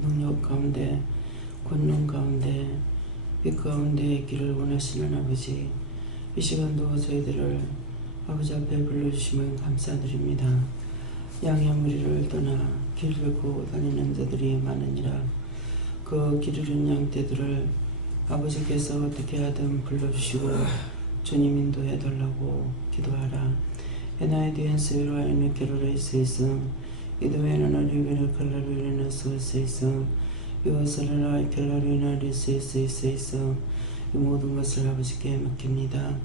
능력 가운데, 권능 가운데, 빛 가운데 길을 원하시는 아버지, 이 시간도 저희들을 아버지 앞에 불러주시면 감사드립니다. 양의 무리를 떠나 길을 잃고 다니는 자들이 많으니라. 그 길 잃은 양떼들을 아버지께서 어떻게 하든 불러주시고 주님 인도해달라고 기도하라. 에나에 디엔스 로아이는 게로레이스에서 이도에는 어리베르 칼라루이나 소스에서 이것을 켈라루이나 리스에서 이 모든 것을 아버지께 맡깁니다.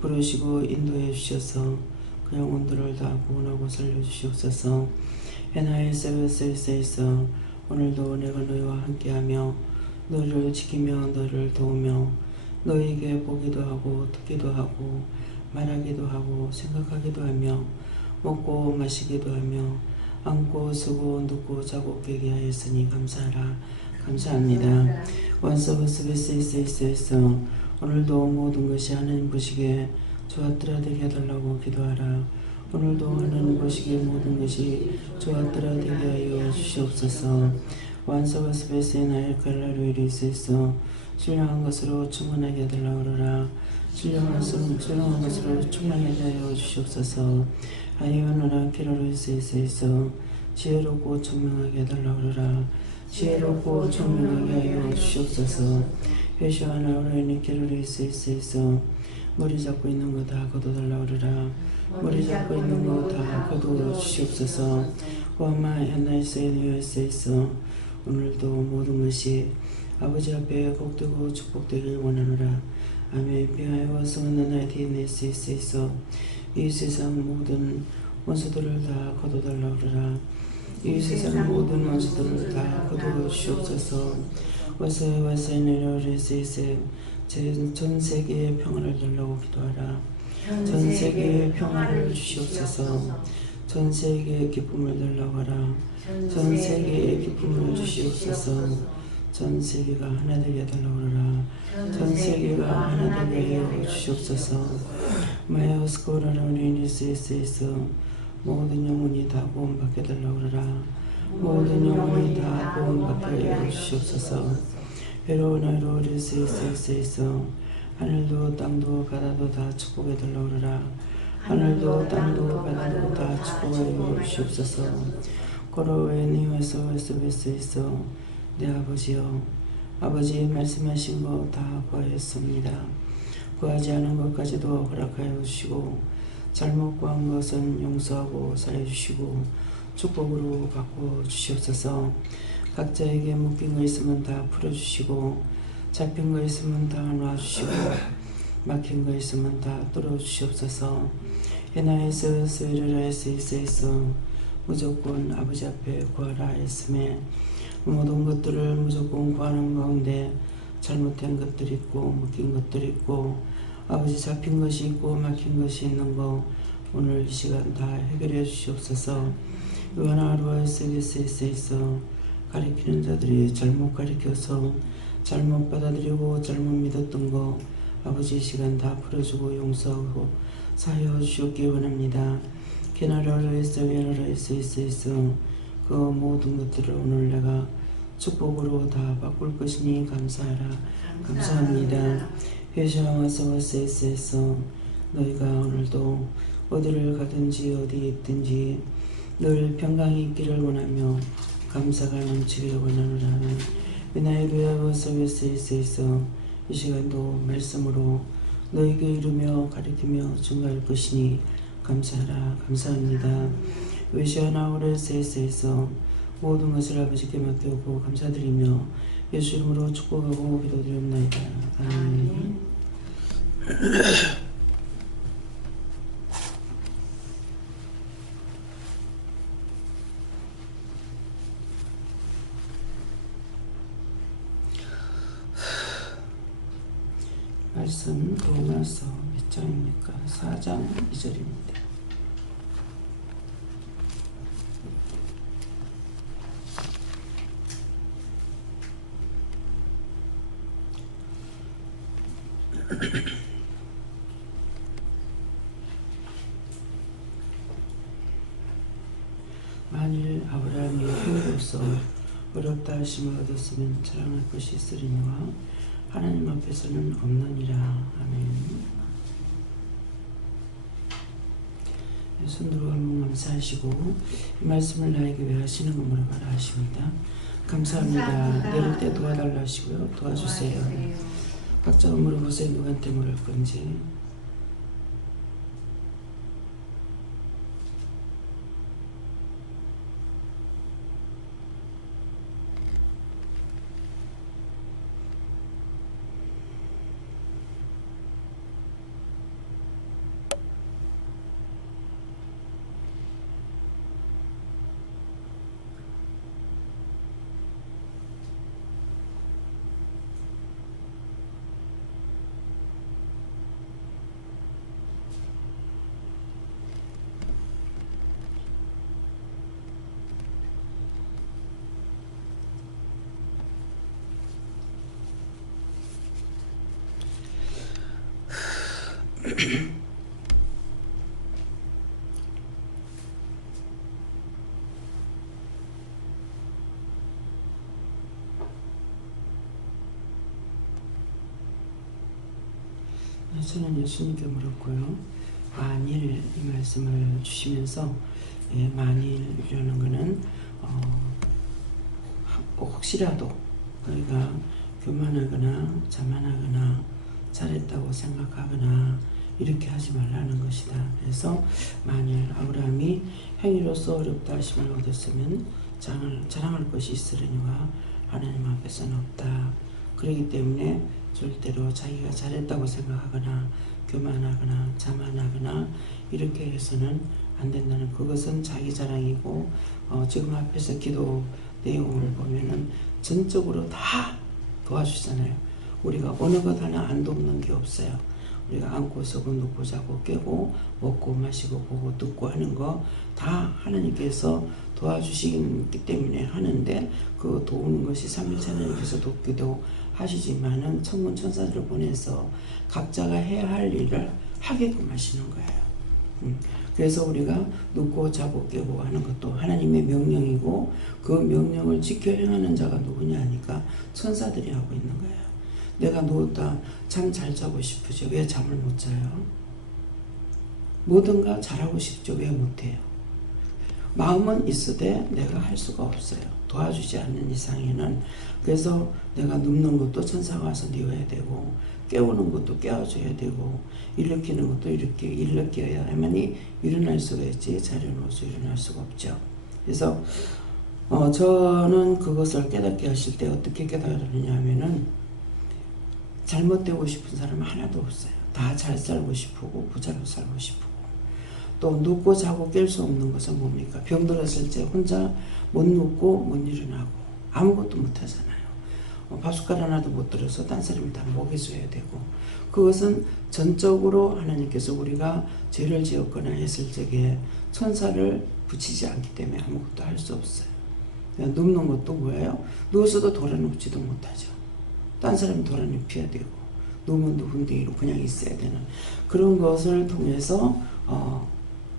부르시고 인도해 주셔서 그 영혼들을 다 구원하고 살려주시옵소서. 에나의 세베세에서 오늘도 내가 너희와 함께하며 너희를 지키며 너희를 도우며 너희에게 보기도 하고 듣기도 하고 말하기도 하고 생각하기도 하며 먹고 마시기도 하며 앉고 서고 눕고 자고 깨게 하였으니 감사하라. 감사합니다. 원서버스베스에서 오늘도 모든 것이 하나님 보시기에 좋았더라 되게 해달라고 기도하라. 오늘도 하나님 보시기에 모든 것이 좋았더라 되게 하여 주시옵소서. 원서버스베스의 나의 칼라루이리스에서 신령한 것으로 충만하게 해달라고 그러라. 신령한 것으로 충만하게 하여 주시옵소서. 아이오나라 캐로루이스에서 지혜롭고 총명하게 해달라고 그러라. 지혜롭고 총명하게 하여 주시옵소서. 회시와나 오라이니 캐로루이스에서 머리 잡고 있는 거 다 거둬달라고 그러라. 머리 잡고 있는 거 다 거두어 주시옵소서. 와마 엔나이스에서 오늘도 모든 것이 아버지 앞에 복되고 축복되길 원하노라. 아멘. 비하여서 나나의 DNS에서 이 세상 모든 원수들을 다 거둬달라고 그러라. 이 세상 모든 원수들을 다 거두어 주시옵소서. 와서의 내려레스에서 전 세계의 평화를 달라고 기도하라. 전 세계의 평화를 주시옵소서. 전 세계의 기쁨을 달라고 하라. 전 세계의 기쁨을 주시옵소서. 전 세계가 하나 되게 해달라고 그러라. 전 세계가 하나 되게 하여 주시옵소서. 마야오스코라라우리니스에서 모든 영혼이 다 구원받게 해달라고 그러라. 모든 영혼이 다 구원받게 하여 주시옵소서. 베로나로리스에서 하늘도 땅도 바다도 다 축복해 달라고 그러라. 하늘도 땅도 바다도 다 축복하여 주시옵소서. 코로웨니와서에서 내 아버지여, 아버지 말씀하신 거 다 구하였습니다. 구하지 않은 것까지도 허락하여 주시고 잘못 구한 것은 용서하고 살려주시고 축복으로 바꿔 주시옵소서. 각자에게 묶인 거 있으면 다 풀어주시고 잡힌 거 있으면 다 놔주시고 막힌 거 있으면 다 뚫어주시옵소서. 해나에서 스웨르라에서 무조건 아버지 앞에 구하라 했음에 모든 것들을 무조건 구하는 가운데 잘못된 것들이 있고 묶인 것들이 있고 아버지 잡힌 것이 있고 막힌 것이 있는 거 오늘 이 시간 다 해결해 주시옵소서. 요나루아에서 가리키는 자들이 잘못 가리켜서 잘못 받아들이고 잘못 믿었던 거 아버지 이 시간 다 풀어주고 용서하고 사여 주시옵기 원합니다. 게나라에서 그 모든 것들을 오늘 내가 축복으로 다 바꿀 것이니 감사하라. 감사합니다. 회샤와서와세에서 너희가 오늘도 어디를 가든지 어디 있든지 늘 평강이 있기를 원하며 감사가 넘치기를 원하노라. 나의 베아워서웨스에서 이 시간도 말씀으로 너희에게 이루며 가리키며 증거할 것이니 감사하라. 감사합니다. 외시아나오레스에서 모든 것을 아버지께 맡겨오고 감사드리며 예수 이름으로 축복하고 기도드립니다. 아멘. 말씀 로마서 몇 장입니까? 4장 2절입니다. 만일 아브라함이 힘으로써 어렵다 하심을 얻었으면 자랑할 것이 있으리니와 하나님 앞에서는 없느니라. 아멘. 손들어 감사하시고 이 말씀을 나에게 왜 하시는 거 물어봐라 하십니다. 감사합니다. 내릴 때 도와달라 하시고요. 도와주세요. 각자가 물어보세요. 누구한테 물을 건지. 저는 예수님께 물었고요. 만일 이 말씀을 주시면서 만일이라는 거는 혹시라도 우리가 교만하거나 자만하거나 잘했다고 생각하거나 이렇게 하지 말라는 것이다. 그래서 만일 아브라함이 행위로서 어렵다 하심을 얻었으면 자랑할 것이 있으려니와 하나님 앞에서는 없다. 그렇기 때문에 절대로 자기가 잘했다고 생각하거나 교만하거나 자만하거나 이렇게 해서는 안 된다는, 그것은 자기 자랑이고 지금 앞에서 기도 내용을 보면은 전적으로 다 도와주잖아요. 우리가 어느 것 하나 안 돕는 게 없어요. 우리가 안고 서고 눕고 자고 깨고 먹고 마시고 보고 듣고 하는 거 다 하나님께서 도와주시기 때문에 하는데, 그 도우는 것이 삼위일체 하나님께서 돕기도 하시지만은 천군 천사들을 보내서 각자가 해야 할 일을 하게끔 하시는 거예요. 그래서 우리가 눕고 자고 깨고 하는 것도 하나님의 명령이고, 그 명령을 지켜 행하는 자가 누구냐 하니까 천사들이 하고 있는 거예요. 내가 누웠다 잠 잘 자고 싶으죠. 왜 잠을 못 자요? 뭐든가 잘하고 싶죠. 왜 못해요? 마음은 있으되 내가 할 수가 없어요. 도와주지 않는 이상에는. 그래서 내가 눕는 것도 천사가 와서 뉘어야 되고, 깨우는 것도 깨워줘야 되고, 일으키는 것도 이렇게 일으켜야만이 일어날 수가 있지, 자리에 누워서 일어날 수가 없죠. 그래서 저는 그것을 깨닫게 하실 때 어떻게 깨달으냐 하면은, 잘못되고 싶은 사람은 하나도 없어요. 다 잘 살고 싶고 부자로 살고 싶고. 또 눕고 자고 깰 수 없는 것은 뭡니까? 병들었을 때 혼자 못 눕고 못 일어나고 아무것도 못 하잖아요. 밥숟갈 하나도 못 들어서 딴 사람이 다 먹여줘야 되고, 그것은 전적으로 하나님께서 우리가 죄를 지었거나 했을 적에 천사를 붙이지 않기 때문에 아무것도 할 수 없어요. 눕는 것도 뭐예요? 누워서도 돌아눕지도 못하죠. 딴 사람이 돌아눕혀야 되고, 누우면 누군 뒤로 그냥 있어야 되는 그런 것을 통해서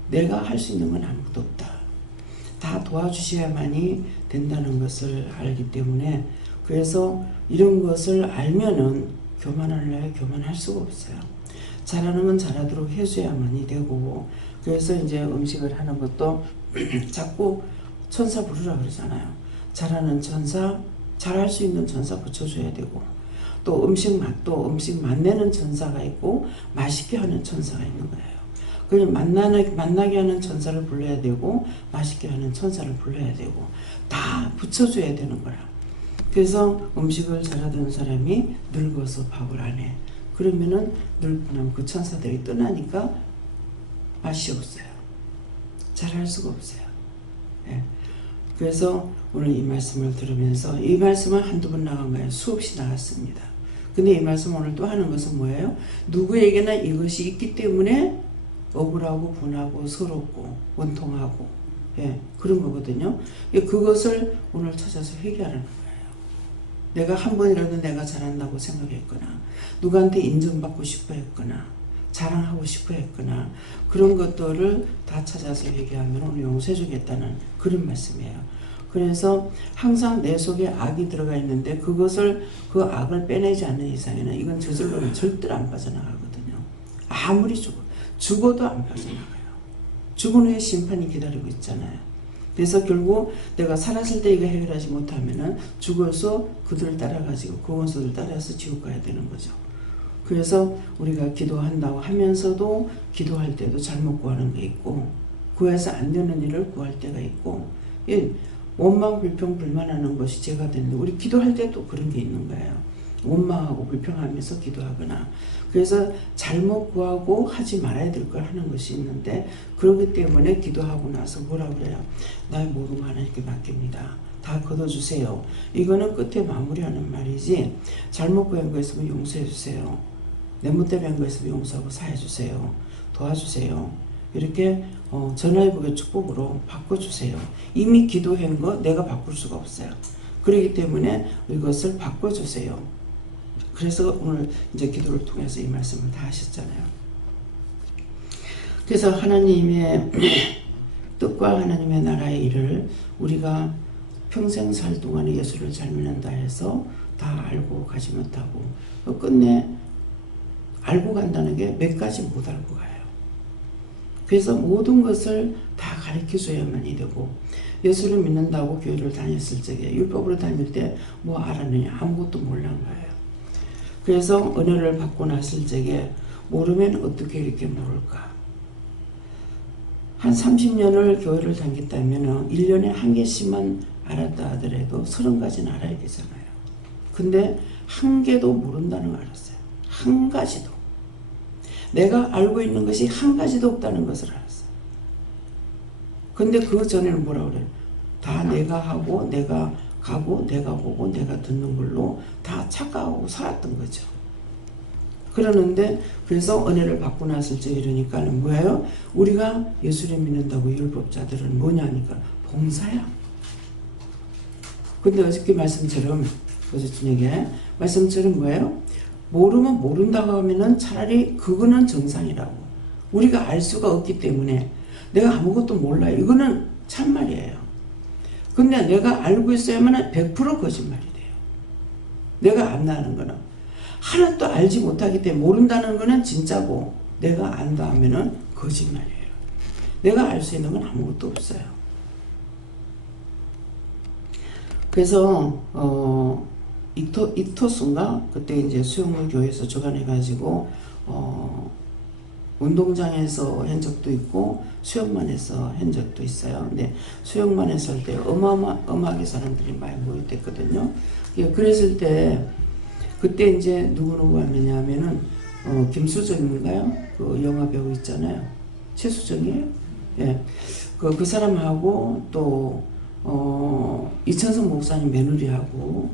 내가 할 수 있는 건 아무것도 없다. 다 도와주셔야만이 된다는 것을 알기 때문에, 그래서 이런 것을 알면은 교만할래? 교만할 수가 없어요. 잘하는 건 잘하도록 해줘야만이 되고, 그래서 이제 음식을 하는 것도 자꾸 천사 부르라 그러잖아요. 잘하는 천사, 잘할 수 있는 천사 붙여줘야 되고, 또 음식 맛내는 천사가 있고 맛있게 하는 천사가 있는 거예요. 그냥 만나게 하는 천사를 불러야 되고 맛있게 하는 천사를 불러야 되고 다 붙여줘야 되는 거라. 그래서 음식을 잘하던 사람이 늙어서 밥을 안 해. 그러면은 늙고 그 천사들이 떠나니까 맛이 없어요. 잘할 수가 없어요. 예. 그래서 오늘 이 말씀을 들으면서, 이 말씀은 한두 번 나간 거예요. 수없이 나갔습니다. 근데 이 말씀 오늘 또 하는 것은 뭐예요? 누구에게나 이것이 있기 때문에 억울하고 분하고 서럽고 원통하고 그런 거거든요. 그것을 오늘 찾아서 회개하라는 거예요. 내가 한 번이라도 내가 잘한다고 생각했거나, 누구한테 인정받고 싶어 했거나, 자랑하고 싶어 했거나, 그런 것들을 다 찾아서 회개하면 오늘 용서해 주겠다는 그런 말씀이에요. 그래서 항상 내 속에 악이 들어가 있는데 그것을 그 악을 빼내지 않는 이상에는 이건 저절로는 절대로 안 빠져나가거든요. 아무리 죽어도 안 빠져나가요. 죽은 후에 심판이 기다리고 있잖아요. 그래서 결국 내가 살았을 때 이거 해결하지 못하면은 죽어서 그들을 따라가지고 그 원수들을 따라서 지옥 가야 되는 거죠. 그래서 우리가 기도한다고 하면서도 기도할 때도 잘못 구하는 게 있고 구해서 안 되는 일을 구할 때가 있고 원망 불평 불만하는 것이 죄가 되는데 우리 기도할 때도 그런 게 있는 거예요. 원망하고 불평하면서 기도하거나 그래서 잘못 구하고 하지 말아야 될 걸 하는 것이 있는데 그렇기 때문에 기도하고 나서 뭐라 그래요? 나의 모든 거 하나님께 맡깁니다. 다 걷어주세요. 이거는 끝에 마무리하는 말이지 잘못 구한 거 있으면 용서해 주세요. 내 못되게 한 거 있으면 용서하고 사해 주세요. 도와주세요. 이렇게 전화위복의 축복으로 바꿔주세요. 이미 기도한 거 내가 바꿀 수가 없어요. 그렇기 때문에 이것을 바꿔주세요. 그래서 오늘 이제 기도를 통해서 이 말씀을 다 하셨잖아요. 그래서 하나님의 뜻과 하나님의 나라의 일을 우리가 평생 살 동안에 예수를 잘 믿는다 해서 다 알고 가지 못하고 끝내 알고 간다는 게 몇 가지 못 알고 가요. 그래서 모든 것을 다 가르쳐 줘야만이 되고 예수를 믿는다고 교회를 다녔을 적에 율법으로 다닐 때 뭐 알았느냐 아무것도 몰란 거예요. 그래서 은혜를 받고 났을 적에 모르면 어떻게 이렇게 모를까. 한 30년을 교회를 다녔다면 1년에 한 개씩만 알았다 하더라도 30가지는 알아야 되잖아요. 근데 한 개도 모른다는 걸 알았어요. 한 가지도. 내가 알고 있는 것이 한 가지도 없다는 것을 알았어요. 근데 그 전에는 뭐라고 그래요? 다 내가 하고 내가 가고 내가 보고 내가 듣는 걸로 다 착각하고 살았던 거죠. 그러는데 그래서 은혜를 받고 났을 때 이러니까 뭐예요? 우리가 예수를 믿는다고 율법자들은 뭐냐니까 봉사야. 근데 어저께 말씀처럼 어제 저녁에 말씀처럼 뭐예요? 모르면 모른다고 하면은 차라리 그거는 정상이라고. 우리가 알 수가 없기 때문에 내가 아무것도 몰라요. 이거는 참말이에요. 근데 내가 알고 있어야만 100% 거짓말이 돼요. 내가 안다는 거는. 하나도 알지 못하기 때문에 모른다는 거는 진짜고 내가 안다 하면은 거짓말이에요. 내가 알 수 있는 건 아무것도 없어요. 그래서 이토스인가 그때 이제 수영물 교회에서 주관해가지고 운동장에서 한 적도 있고 수영만에서 한 적도 있어요. 근데 수영만 했을 때 어마어마하게 사람들이 많이 모였댔거든요. 그랬을 때 그때 이제 누구 하느냐면은 김수정인가요? 그 영화 배우 있잖아요. 최수정이에요? 예. 그 사람하고 또 이천성 목사님 며느리하고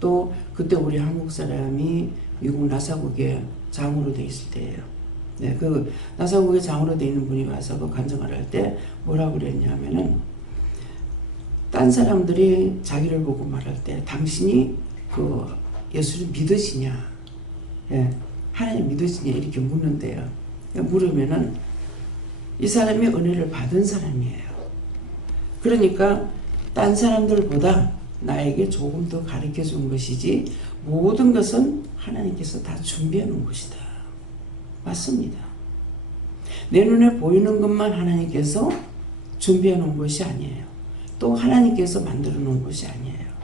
또 그때 우리 한국 사람이 미국 나사국에 장으로 돼 있을 때예요. 네, 그 나사국에 장으로 돼 있는 분이 와서 그 간증을 할 때 뭐라고 그랬냐면은 딴 사람들이 자기를 보고 말할 때 당신이 그 예수를 믿으시냐, 예, 하나님 믿으시냐 이렇게 묻는데요. 물으면은 이 사람이 은혜를 받은 사람이에요. 그러니까 딴 사람들보다 나에게 조금 더 가르쳐 준 것이지 모든 것은 하나님께서 다 준비해 놓은 것이다. 맞습니다. 내 눈에 보이는 것만 하나님께서 준비해 놓은 것이 아니에요. 또 하나님께서 만들어 놓은 것이 아니에요.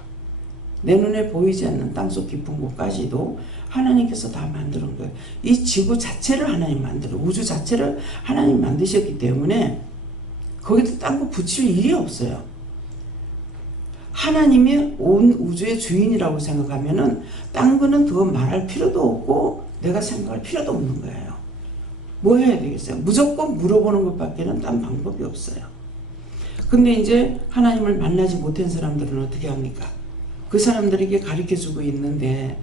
내 눈에 보이지 않는 땅속 깊은 곳까지도 하나님께서 다 만들어 놓은 거예요. 이 지구 자체를 하나님 만들어, 우주 자체를 하나님 만드셨기 때문에 거기다 딴 거 붙일 일이 없어요. 하나님이 온 우주의 주인이라고 생각하면은 딴 거는 더 말할 필요도 없고 내가 생각할 필요도 없는 거예요. 뭐 해야 되겠어요? 무조건 물어보는 것밖에는 딴 방법이 없어요. 근데 이제 하나님을 만나지 못한 사람들은 어떻게 합니까? 그 사람들에게 가르쳐주고 있는데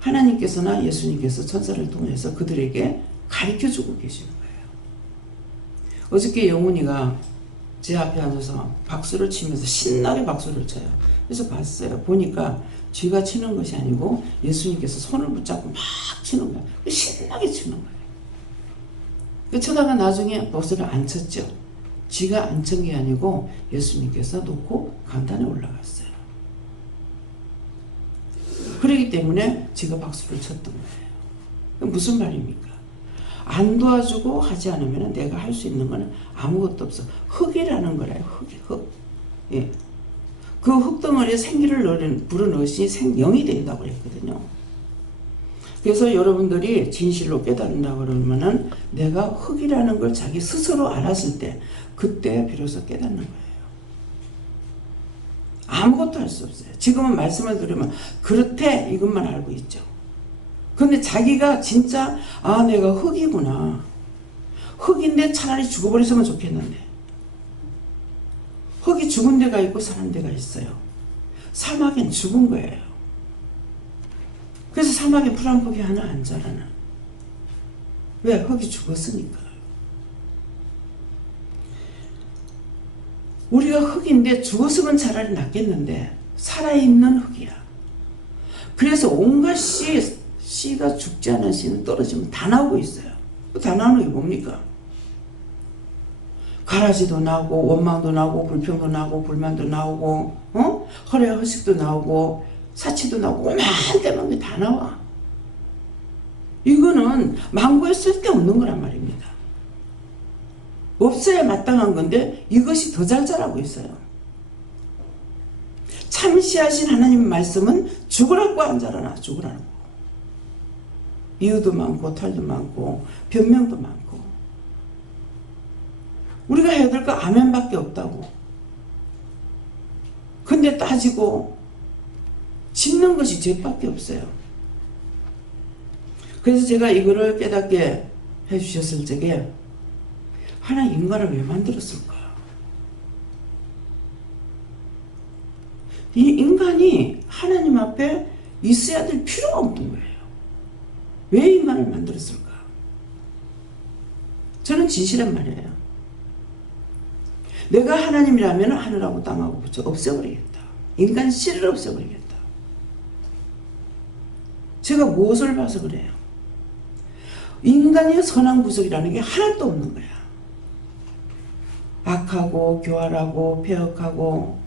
하나님께서나 예수님께서 천사를 통해서 그들에게 가르쳐주고 계시는 거예요. 어저께 영훈이가 제 앞에 앉아서 박수를 치면서 신나게 박수를 쳐요. 그래서 봤어요. 보니까 쥐가 치는 것이 아니고 예수님께서 손을 붙잡고 막 치는 거예요. 신나게 치는 거예요. 그 쳐다가 나중에 박수를 안 쳤죠. 쥐가 앉은 게 아니고 예수님께서 놓고 강단에 올라갔어요. 그렇기 때문에 제가 박수를 쳤던 거예요. 무슨 말입니까? 안 도와주고 하지 않으면 내가 할 수 있는 거는 아무것도 없어. 흙이라는 거래요. 흙. 예. 그 흙덩어리에 생기를 불어넣으시 영이 된다고 했거든요. 그래서 여러분들이 진실로 깨닫는다고 그러면은 내가 흙이라는 걸 자기 스스로 알았을 때 그때 비로소 깨닫는 거예요. 아무것도 할 수 없어요. 지금은 말씀을 들으면 그렇대 이것만 알고 있죠. 근데 자기가 진짜 내가 흙이구나. 흙인데 차라리 죽어버렸으면 좋겠는데. 흙이 죽은 데가 있고 사는 데가 있어요. 사막엔 죽은 거예요. 그래서 사막에 풀 한 포기 하나 안 자라나. 왜? 흙이 죽었으니까. 우리가 흙인데 죽었으면 차라리 낫겠는데 살아있는 흙이야. 그래서 온갖 씨가 죽지 않은 씨는 떨어지면 다 나오고 있어요. 다 나오는 게 뭡니까? 가라지도 나오고 원망도 나오고 불평도 나오고 불만도 나오고 허례와 허식도 나오고 사치도 나오고 오만 때만 다 나와. 이거는 망고에 쓸데없는 거란 말입니다. 없어야 마땅한 건데 이것이 더 잘 자라고 있어요. 참시하신 하나님의 말씀은 죽으라고 안 자라나. 죽으라고. 이유도 많고 탈도 많고 변명도 많고 우리가 해야 될 거 아멘밖에 없다고. 근데 따지고 짚는 것이 죄밖에 없어요. 그래서 제가 이거를 깨닫게 해주셨을 적에 하나님 인간을 왜 만들었을까? 이 인간이 하나님 앞에 있어야 될 필요가 없는 거예요. 왜 인간을 만들었을까? 저는 진실한 말이에요. 내가 하나님이라면 하늘하고 땅하고 붙여 없애버리겠다. 인간 씨를 없애버리겠다. 제가 무엇을 봐서 그래요? 인간의 선한 구석이라는 게 하나도 없는 거야. 악하고 교활하고 폐역하고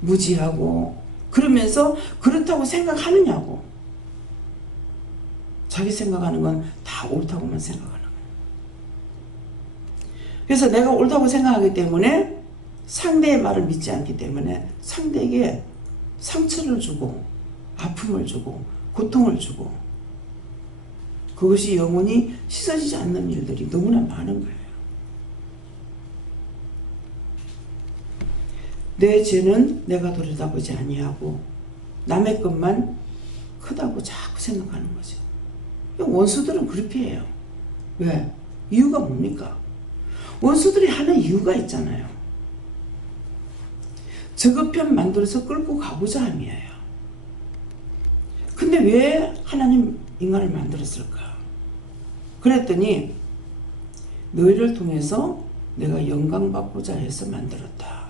무지하고 그러면서 그렇다고 생각하느냐고. 자기 생각하는 건 다 옳다고만 생각하는 거야. 그래서 내가 옳다고 생각하기 때문에 상대의 말을 믿지 않기 때문에 상대에게 상처를 주고 아픔을 주고 고통을 주고 그것이 영원히 씻어지지 않는 일들이 너무나 많은 거예요. 내 죄는 내가 들여다보지 아니하고 남의 것만 크다고 자꾸 생각하는 거죠. 원수들은 그렇게 해요. 왜? 이유가 뭡니까? 원수들이 하는 이유가 있잖아요. 저급편 만들어서 끌고 가고자 함이에요. 근데 왜 하나님 인간을 만들었을까? 그랬더니 너희를 통해서 내가 영광받고자 해서 만들었다.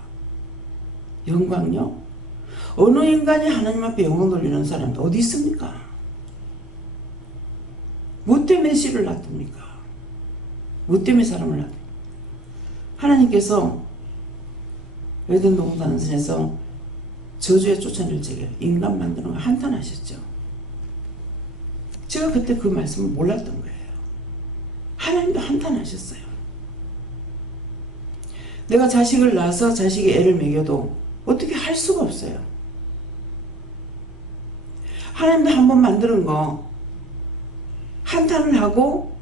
영광요? 어느 인간이 하나님 앞에 영광 돌리는 사람도 어디 있습니까? 뭐 때문에 씨를 놔둡니까? 뭐 때문에 사람을 놔둡니까? 하나님께서 에덴 동산에서 저주에 쫓아낼 적에 인간 만드는 거 한탄하셨죠. 제가 그때 그 말씀을 몰랐던 거예요. 하나님도 한탄하셨어요. 내가 자식을 낳아서 자식이 애를 먹여도 어떻게 할 수가 없어요. 하나님도 한번 만드는 거 한탄을 하고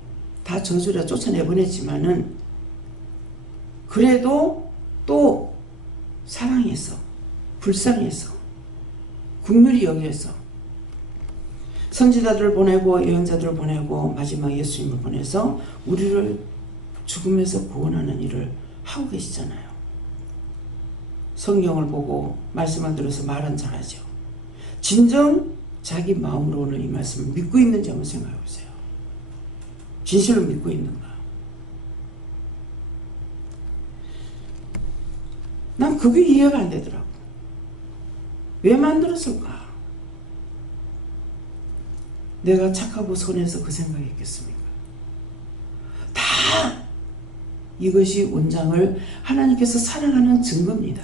다 저주라 쫓아내보냈지만은 그래도 또 사랑해서 불쌍해서 국률이 여기에서 선지자들을 보내고 예언자들을 보내고 마지막 예수님을 보내서 우리를 죽음에서 구원하는 일을 하고 계시잖아요. 성경을 보고 말씀을 들어서 말은 잘하죠. 진정 자기 마음으로 오늘 이 말씀을 믿고 있는지 한번 생각해 보세요. 진실로 믿고 있는가? 난 그게 이해가 안 되더라고. 왜 만들었을까? 내가 착하고 선해서 그 생각이 있겠습니까? 다 이것이 원장을 하나님께서 사랑하는 증거입니다.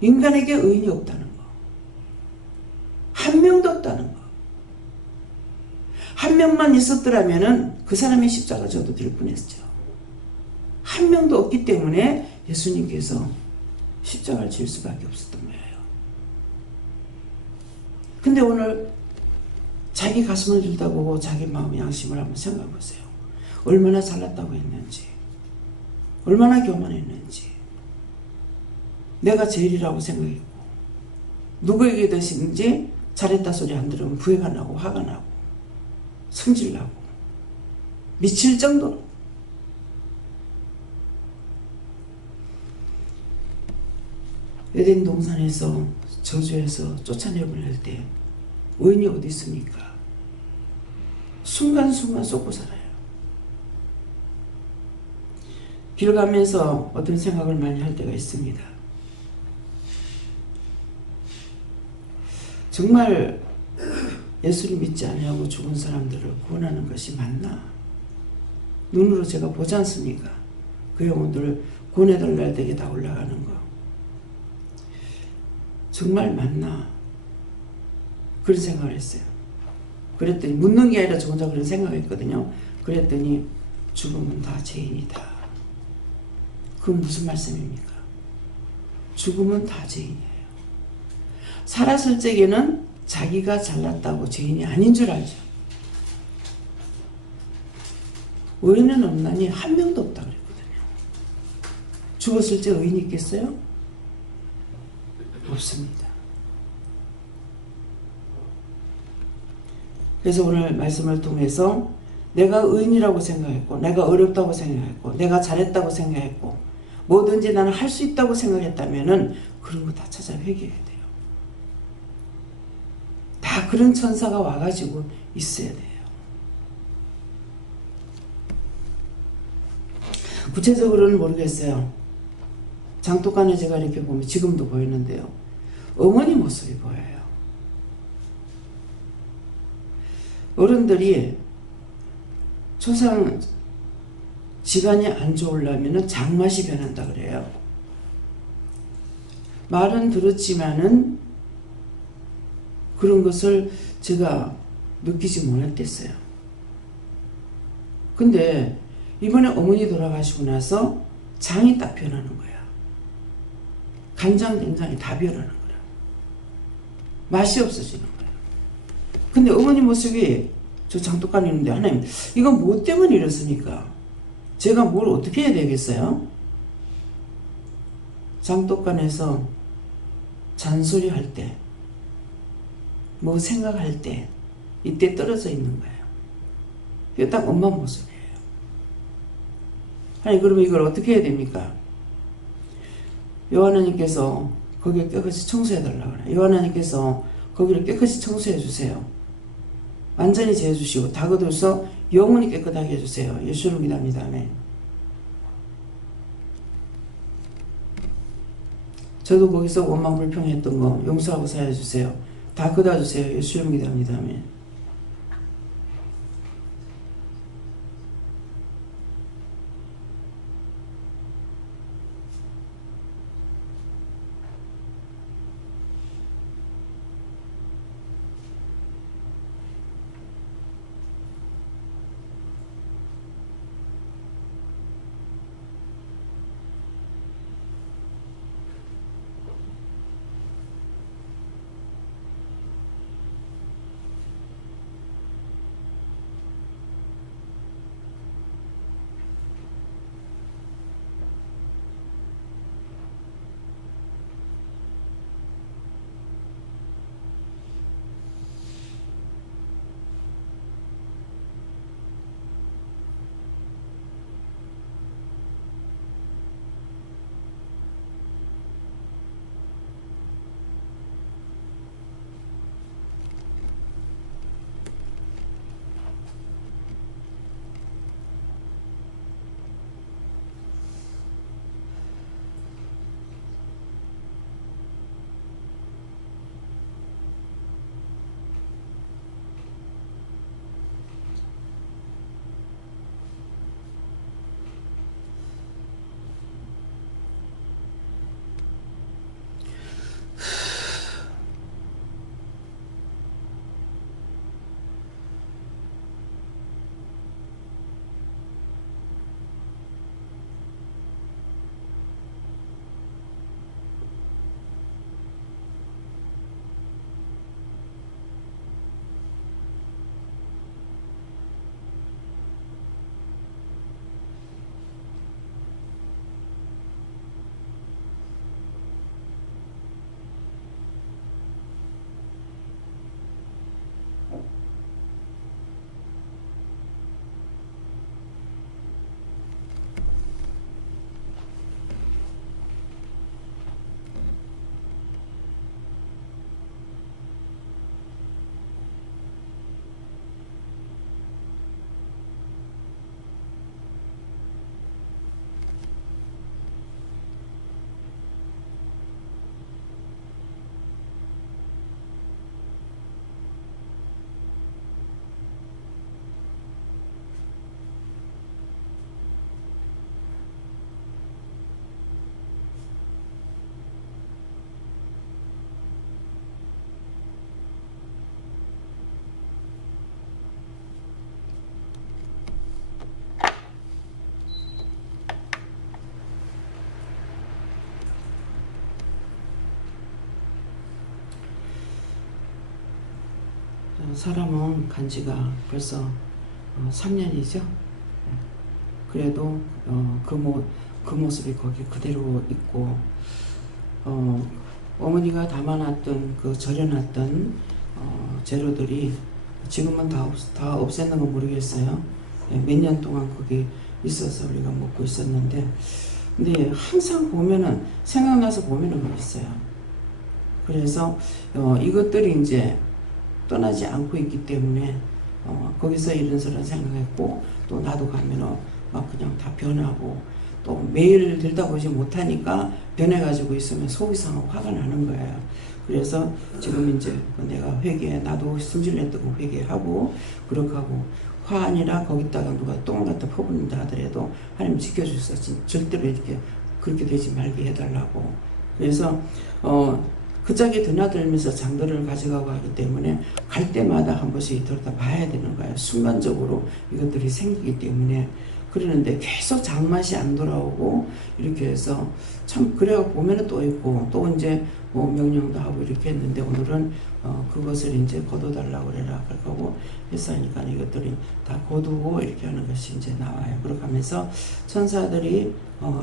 인간에게 의인이 없다는 거. 한 명도 없다는 거. 한 명만 있었더라면 그 사람이 십자가 져도 될 뻔했죠. 한 명도 없기 때문에 예수님께서 십자가를 질 수밖에 없었던 거예요. 근데 오늘 자기 가슴을 들다보고 자기 마음의 양심을 한번 생각해 보세요. 얼마나 잘났다고 했는지, 얼마나 교만했는지, 내가 제일이라고 생각했고, 누구에게든지 잘했다 소리 안 들으면 부해가 나고 화가 나고 성질 나고 미칠 정도로. 에덴 동산에서 저주해서 쫓아내보낼 때 의인이 어디 있습니까? 순간순간 쏟고 살아요. 길 가면서 어떤 생각을 많이 할 때가 있습니다. 정말 예수를 믿지 아니하고 죽은 사람들을 구원하는 것이 맞나? 눈으로 제가 보지 않습니까? 그 영혼들을 구원해달라 할 때에 다 올라가는 거. 정말 맞나? 그런 생각을 했어요. 그랬더니 묻는 게 아니라 저 혼자 그런 생각을 했거든요. 그랬더니 죽음은 다 죄인이다. 그건 무슨 말씀입니까? 죽음은 다 죄인이에요. 살았을 적에는 자기가 잘났다고 죄인이 아닌 줄 알죠. 의인은 없나니 한 명도 없다 그랬거든요. 죽었을 때 의인이 있겠어요? 없습니다. 그래서 오늘 말씀을 통해서 내가 의인이라고 생각했고, 내가 어렵다고 생각했고, 내가 잘했다고 생각했고, 뭐든지 나는 할 수 있다고 생각했다면은 그런 거 다 찾아 회개해야 돼요. 다 그런 천사가 와가지고 있어야 돼요. 구체적으로는 모르겠어요. 장독간에 제가 이렇게 보면 지금도 보이는데요. 어머니 모습이 보여요. 어른들이 초상 집안이 안 좋으려면 장맛이 변한다 그래요. 말은 들었지만은 그런 것을 제가 느끼지 못했어요. 근데 이번에 어머니 돌아가시고 나서 장이 딱 변하는 거야. 간장, 된장이 다 변하는 거야. 맛이 없어지는 거야. 근데 어머니 모습이 저 장독간에 있는데 하나님 이건 뭐 때문에 이렇습니까? 제가 뭘 어떻게 해야 되겠어요? 장독간에서 잔소리 할 때, 뭐 생각할 때 이때 떨어져 있는 거예요. 이게 딱 엄마 모습이에요. 아니 그러면 이걸 어떻게 해야 됩니까? 요하나님께서 거기를 깨끗이 청소해 달라고 그래요. 요하나님께서 거기를 깨끗이 청소해 주세요. 완전히 재해 주시고 다 거둬서 영원히 깨끗하게 해주세요. 예수를 믿습니다. 아멘. 저도 거기서 원망 불평했던 거 용서하고 사해주세요. 다 걷어주세요. 예수를 믿습니다. 아멘. 사람은 간지가 벌써 3년이죠. 그래도 그 모습이 거기 그대로 있고, 어머니가 담아놨던 절여놨던 재료들이 지금은 다 없앴는 건 모르겠어요. 몇 년 동안 거기 있어서 우리가 먹고 있었는데, 근데 항상 보면은 생각나서 보면은 그랬어요. 그래서 이것들이 이제 떠나지 않고 있기 때문에 거기서 이런저런 생각했고, 또 나도 가면은 막 그냥 다 변하고, 또 매일 들다보지 못하니까 변해가지고 있으면 속이 상하고 화가 나는 거예요. 그래서 지금 이제 내가 나도 승질냈다고 회개하고 그렇게 하고, 화 아니라 거기다가 누가 똥 갖다 퍼붓는다 하더라도 하나님 지켜주셔서 절대로 이렇게 그렇게 되지 말게 해달라고. 그래서 그 짝에 드나들면서 장들을 가져가고 하기 때문에 갈 때마다 한 번씩 들여다 봐야 되는 거예요. 순간적으로 이것들이 생기기 때문에. 그러는데 계속 장맛이 안 돌아오고 이렇게 해서 참 그래가 보면은 또 있고, 또 이제 명령도 하고 이렇게 했는데, 오늘은 그것을 이제 거둬달라고 그래라 그러고 해서 하니까 이것들이 다 거두고 이렇게 하는 것이 이제 나와요. 그렇게 하면서 천사들이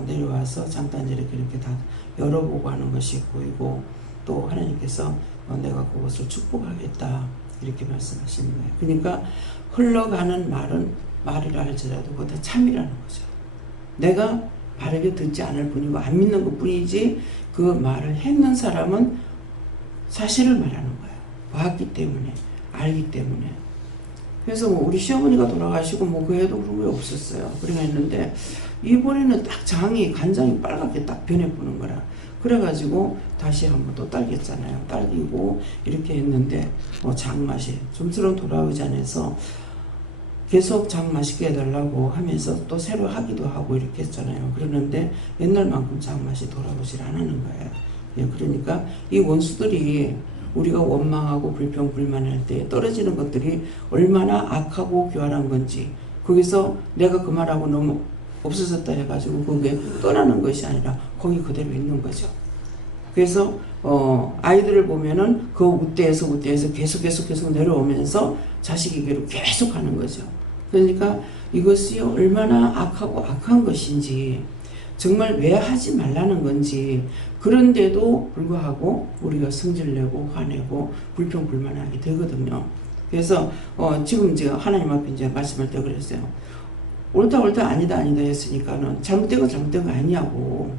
내려와서 장단지를 이렇게 다 열어보고 하는 것이 보이고, 또 하나님께서 내가 그것을 축복하겠다 이렇게 말씀하시는 거예요. 그러니까 흘러가는 말이라 할지라도 그거 다 참이라는 거죠. 내가 바르게 듣지 않을 뿐이고 안 믿는 것 뿐이지, 그 말을 했는 사람은 사실을 말하는 거예요. 봤기 때문에, 알기 때문에. 그래서 우리 시어머니가 돌아가시고 그 해도 그런 게 없었어요. 그래가 했는데 이번에는 딱 간장이 빨갛게 딱 변해보는 거라. 그래가지고 다시 한번 또 딸겼잖아요. 딸기고 이렇게 했는데 장맛이 좀처럼 돌아오지 않아서 계속 장 맛있게 해달라고 하면서 또 새로 하기도 하고 이렇게 했잖아요. 그러는데 옛날만큼 장 맛이 돌아오질 않는 거예요. 예, 그러니까 이 원수들이 우리가 원망하고 불평 불만할 때 떨어지는 것들이 얼마나 악하고 교활한 건지, 거기서 내가 그 말하고 너무 없어졌다 해가지고 그게 떠나는 것이 아니라 거기 그대로 있는 거죠. 그래서 아이들을 보면은 그 우대에서 계속 내려오면서 자식에게로 계속 가는 거죠. 그러니까 이것이 얼마나 악하고 악한 것인지, 정말 왜 하지 말라는 건지, 그런데도 불구하고 우리가 성질내고 화내고 불평불만하게 되거든요. 그래서 지금 제가 하나님 앞에 이제 말씀할 때 그랬어요. 옳다 아니다 했으니까는 잘못된 거 아니냐고.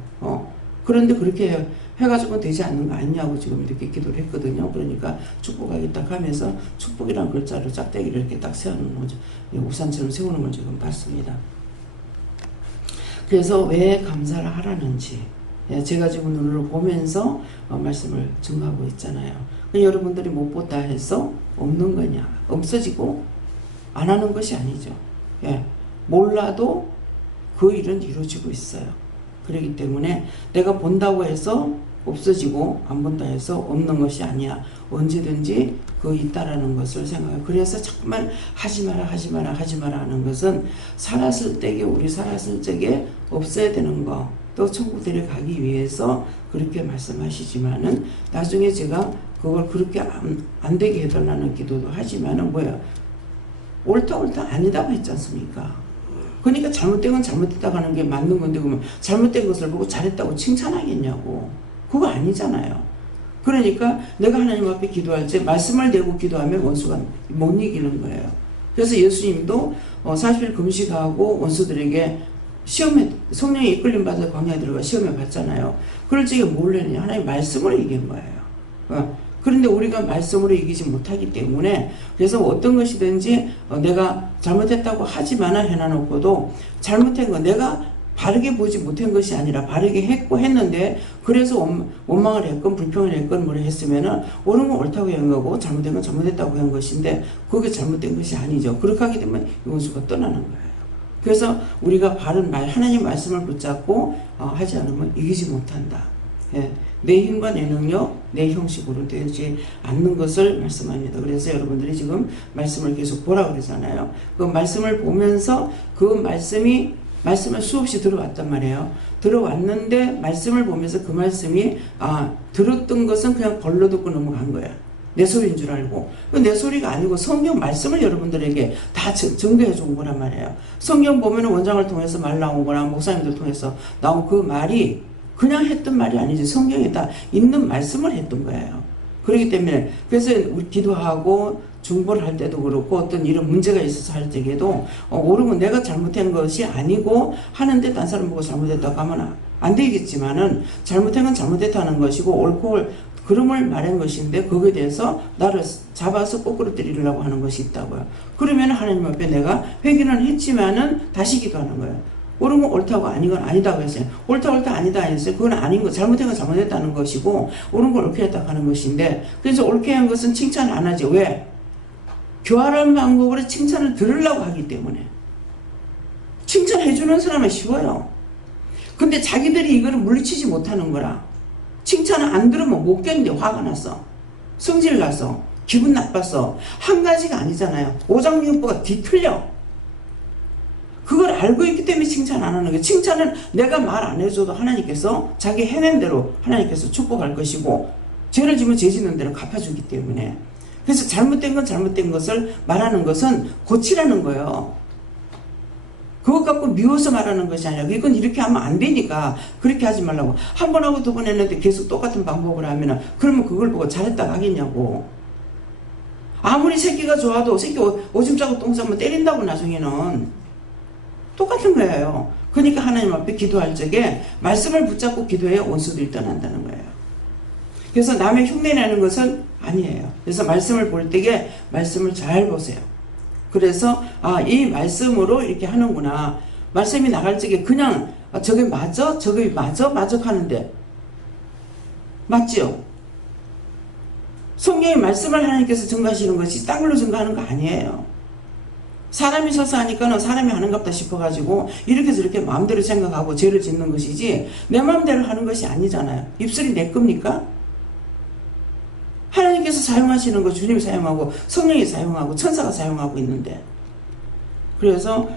그런데 그렇게 해가지고 되지 않는 거 아니냐고 지금 이렇게 기도를 했거든요. 그러니까 축복하겠다 하면서 축복이란 글자로 짝대기를 이렇게 딱 세우는 거죠. 우산처럼 세우는 걸 지금 봤습니다. 그래서 왜 감사를 하라는지 제가 지금 눈으로 보면서 말씀을 증거하고 있잖아요. 여러분들이 못 봤다 해서 없는 거냐, 없어지고 안 하는 것이 아니죠. 예, 몰라도 그 일은 이루어지고 있어요. 그렇기 때문에 내가 본다고 해서 없어지고 안 본다 해서 없는 것이 아니야. 언제든지 그 있다라는 것을 생각해요. 그래서 자꾸만 하지 마라 하는 것은 우리 살았을 적에 없어야 되는 거, 또 천국 데려가기 위해서 그렇게 말씀하시지만은 나중에 제가 그걸 그렇게 안 되게 해달라는 기도도 하지만은 옳다 아니다고 했지 않습니까? 그러니까 잘못된 건 잘못했다고 하는 게 맞는 건데, 그러면 잘못된 것을 보고 잘했다고 칭찬하겠냐고. 그거 아니잖아요. 그러니까 내가 하나님 앞에 기도할 때 말씀을 대고 기도하면 원수가 못 이기는 거예요. 그래서 예수님도 40일 금식하고 원수들에게 성령에 이끌림 받아 광야에 들어가 시험에 봤잖아요. 그럴 적에 뭘 했냐? 하나님 말씀으로 이긴 거예요. 그런데 우리가 말씀으로 이기지 못하기 때문에, 그래서 어떤 것이든지 내가 잘못했다고 하지 마나 해놔놓고도 잘못한 거 내가 바르게 보지 못한 것이 아니라 바르게 했는데, 그래서 원망을 했건 불평을 했건 뭐를 했으면은 옳은 건 옳다고 한 거고 잘못된 건 잘못했다고 한 것인데 그게 잘못된 것이 아니죠. 그렇게 하게 되면 원수가 떠나는 거예요. 그래서 우리가 바른 하나님 말씀을 붙잡고 하지 않으면 이기지 못한다. 예, 내 힘과 내 능력, 내 형식으로 되지 않는 것을 말씀합니다. 그래서 여러분들이 지금 말씀을 계속 보라 그러잖아요. 그 말씀을 보면서 그 말씀을 수없이 들어왔단 말이에요. 들어왔는데 말씀을 보면서 그 말씀이 들었던 것은 그냥 벌로 듣고 넘어간 거야. 내 소리인 줄 알고. 내 소리가 아니고 성경 말씀을 여러분들에게 다 전개해 준 거란 말이에요. 성경 보면 원장을 통해서 말 나온 거나 목사님들 통해서 나온 그 말이 그냥 했던 말이 아니지. 성경에 다 있는 말씀을 했던 거예요. 그렇기 때문에 그래서 우리 기도하고 중보를 할 때도 그렇고 어떤 이런 문제가 있어서 할 때에도 옳은 내가 잘못한 것이 아니고 하는데 딴 사람 보고 잘못했다고 하면 안 되겠지만은 잘못한 건 잘못했다는 것이고 옳고 그름을 말한 것인데 거기에 대해서 나를 잡아서 거꾸로 때리려고 하는 것이 있다고요. 그러면 하나님 앞에 내가 회개는 했지만은 다시 기도하는 거예요. 옳은 건 옳다고 아닌 건 아니다고 했어요. 옳다 아니다 했어요. 그건 아닌 거, 잘못한 건 잘못했다는 것이고 옳은 걸 옳게 했다고 하는 것인데 그래서 옳게 한 것은 칭찬 안 하지. 왜? 교활한 방법으로 칭찬을 들으려고 하기 때문에. 칭찬해주는 사람은 쉬워요. 근데 자기들이 이거를 물리치지 못하는 거라. 칭찬을 안 들으면 못 견뎌. 화가 났어. 성질 나서. 기분 나빠서. 한 가지가 아니잖아요. 오장미용법가 뒤틀려. 그걸 알고 있기 때문에 칭찬 안 하는 거예요. 칭찬은 내가 말 안 해줘도 하나님께서 자기 해낸 대로 하나님께서 축복할 것이고 죄를 지면 죄 짓는 대로 갚아주기 때문에. 그래서 잘못된 건 잘못된 것을 말하는 것은 고치라는 거예요. 그것 갖고 미워서 말하는 것이 아니라 이건 이렇게 하면 안 되니까 그렇게 하지 말라고. 한 번 하고 두 번 했는데 계속 똑같은 방법을 하면 그러면 그걸 보고 잘했다고 하겠냐고. 아무리 새끼가 좋아도 새끼 오줌 싸고 똥 싸면 때린다고 나중에는. 똑같은 거예요. 그러니까 하나님 앞에 기도할 적에 말씀을 붙잡고 기도해야 원수들이 떠난다는 거예요. 그래서 남의 흉내내는 것은 아니에요. 그래서 말씀을 볼 때에 말씀을 잘 보세요. 그래서 이 말씀으로 이렇게 하는구나. 말씀이 나갈 적에 그냥 저게 맞아? 저게 맞아? 하는데 맞죠? 성경의 말씀을 하나님께서 증거하시는 것이 딴 걸로 증거하는 거 아니에요. 사람이 서서 하니까는 사람이 하는갑다 싶어가지고 이렇게 저렇게 마음대로 생각하고 죄를 짓는 것이지 내 마음대로 하는 것이 아니잖아요. 입술이 내 겁니까? 하나님께서 사용하시는 거 주님이 사용하고 성령이 사용하고 천사가 사용하고 있는데 그래서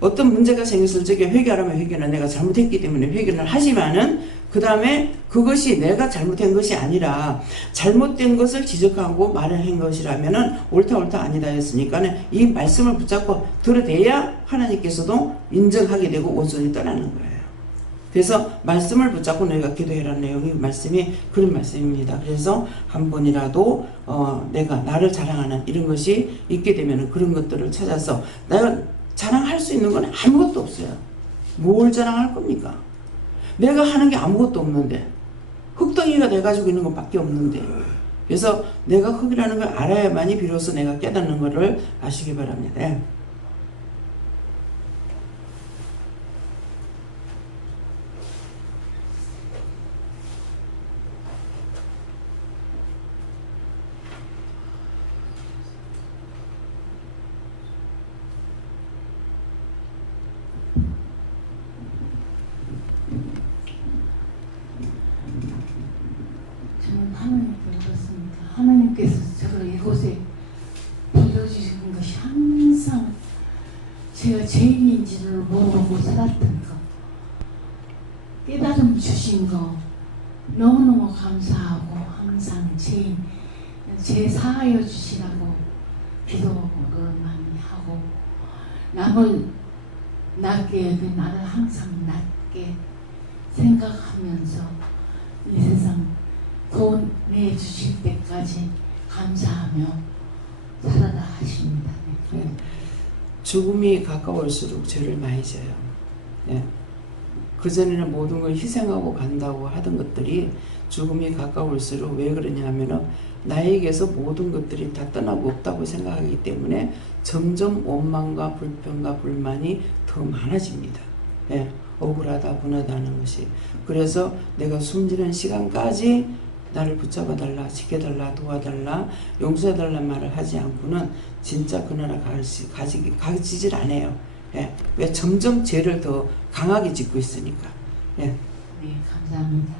어떤 문제가 생겼을 적에 회개하라면 회개는 내가 잘못했기 때문에 회개를 하지만은 그 다음에 그것이 내가 잘못한 것이 아니라 잘못된 것을 지적하고 말을 한 것이라면은 옳다 아니다 했으니까는 이 말씀을 붙잡고 들어대야 하나님께서도 인정하게 되고 원수들이 떠나는 거예요. 그래서 말씀을 붙잡고 너희가 기도해라는 내용이 말씀이 그런 말씀입니다. 그래서 한 번이라도 내가 나를 자랑하는 이런 것이 있게 되면 그런 것들을 찾아서 내가 자랑할 수 있는 건 아무것도 없어요. 뭘 자랑할 겁니까? 내가 하는 게 아무것도 없는데 흙덩이가 돼가지고 있는 것밖에 없는데 그래서 내가 흙이라는 걸 알아야만이 비로소 내가 깨닫는 것을 아시기 바랍니다. 하나님께서 저를 이곳에 불러주신 것이 항상 제가 죄인인지를 모르고 살았던 거, 깨달음 주신 거 너무너무 감사하고 항상 죄 사하여 주시라고 기도를 많이 하고 남을 낮게 나를 항상 낮게 생각하면서 이 세상 돈 내주실 때까지 감사하며 살아라 하십니다. 네. 죽음이 가까울수록 죄를 많이 져요. 네. 그전에는 모든 걸 희생하고 간다고 하던 것들이 죽음이 가까울수록 왜 그러냐 하면은 나에게서 모든 것들이 다 떠나고 없다고 생각하기 때문에 점점 원망과 불평과 불만이 더 많아집니다. 네. 억울하다 분하다는 것이. 그래서 내가 숨지는 시간까지 나를 붙잡아달라, 지켜달라, 도와달라, 용서해달라 말을 하지 않고는 진짜 그 나라 가지질 않아요. 예. 왜 점점 죄를 더 강하게 짓고 있으니까. 예. 네, 감사합니다.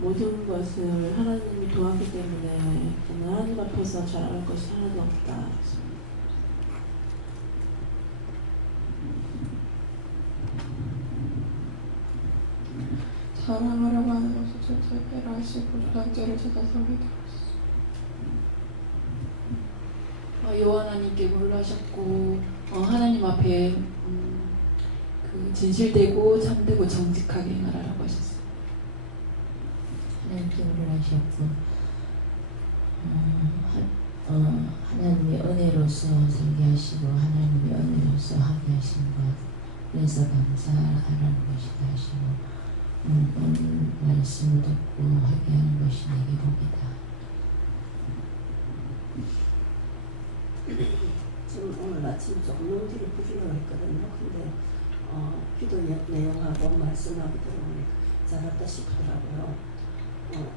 모든 것을 하나님이 도왔기 때문에 저는 하나님 앞에서 자랑할 것이 하나도 없다. 자랑하라고 하는 것은 예배를 하시고 조상제를 지켜서 회개하시고 여호와 하나님께 물러하셨고 하나님 앞에 그 진실되고 참되고 정직하게 행하라고 하셨어요. 하나님께 물러하셨고 하나님의 은혜로서 설계하시고 하나님의 은혜로서 하게 하신 것 그래서 감사하라는 것이다 하시고 오늘 말씀을 듣고 회개하는 것이 내게 복이다. 지금 오늘 아침 조금 눈길을 부리려고 했거든요. 근데 기도 내용하고 말씀하고 들어보니까 잘했다 싶더라고요.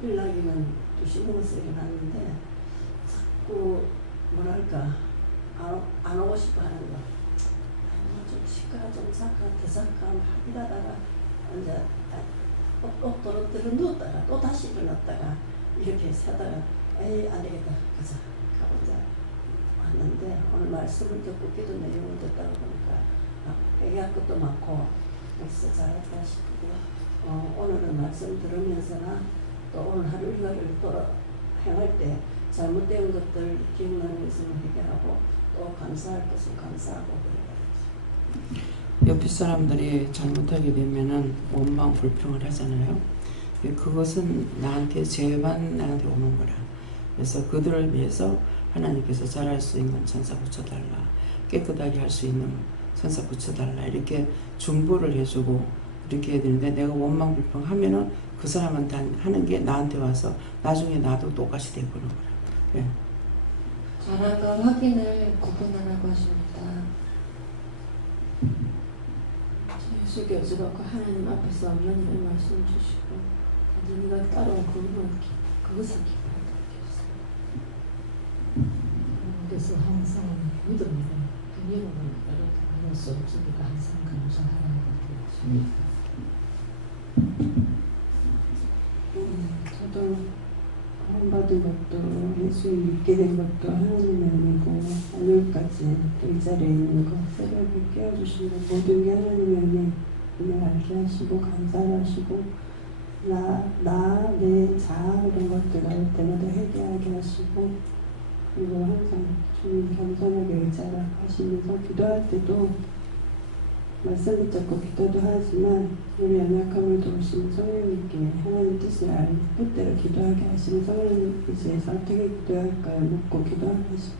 일나기는 2시 넘어서 일어났는데 자꾸 뭐랄까 안 오고 싶어 하는 거. 좀 시끄러 좀 사까 대사까 이러다가 이제 또 누웠다가 또 다시 일어났다가 이렇게 하다가 에이 안 되겠다 가자 가고 이제 왔는데 오늘 말씀을 듣고 기도 내용을 듣다 보니까 얘기할 것도 많고 그래서 잘했다 싶고 오늘은 말씀 들으면서나 또 오늘 하루 일과를 돌아 행할 때 잘못된 것들 기억나는 것은 회개하고 또 감사할 것은 감사하고 그래요. 옆에 사람들이 잘못하게 되면은 원망 불평을 하잖아요. 그것은 죄만 나한테 오는 거라. 그래서 그들을 위해서 하나님께서 잘할 수 있는 천사 붙여달라, 깨끗하게 할 수 있는 천사 붙여달라 이렇게 중보를 해주고 이렇게 해야 되는데 내가 원망 불평하면은 그 사람한테 하는 게 나한테 와서 나중에 나도 똑같이 되보는 거라. 예. 잘한과 확인을 구분하라고 하십니다. 예수 교주가 하나님 앞에서 하나님의 말씀을 주시고 네가 따라온 그것을 기뻐하도록 해주세요. 그래서 항상 믿음으로 믿음을 따를 수 없으니까 항상 감사하라고 하십니다. 저도 구원받은 것도 예수 믿게 된 것도 하나님의 은혜고 오늘까지 또 이 자리에 있는 것 새벽에 깨워주신 것 모든 게 하나님의 은혜 알게 하시고 감사하시고 내 자아 이런 것들 알 때마다 회개하게 하시고 그리고 항상 주님 겸손하게 의자라 하시면서 기도할 때도 말씀 붙잡고 기도도 하지만 우리 연약함을 도우시는 성령님께 하나님 뜻을 알 뜻대로 기도하게 하시는 성령님 의지에서 어떻게 기도할까요? 묻고 기도하게 하시고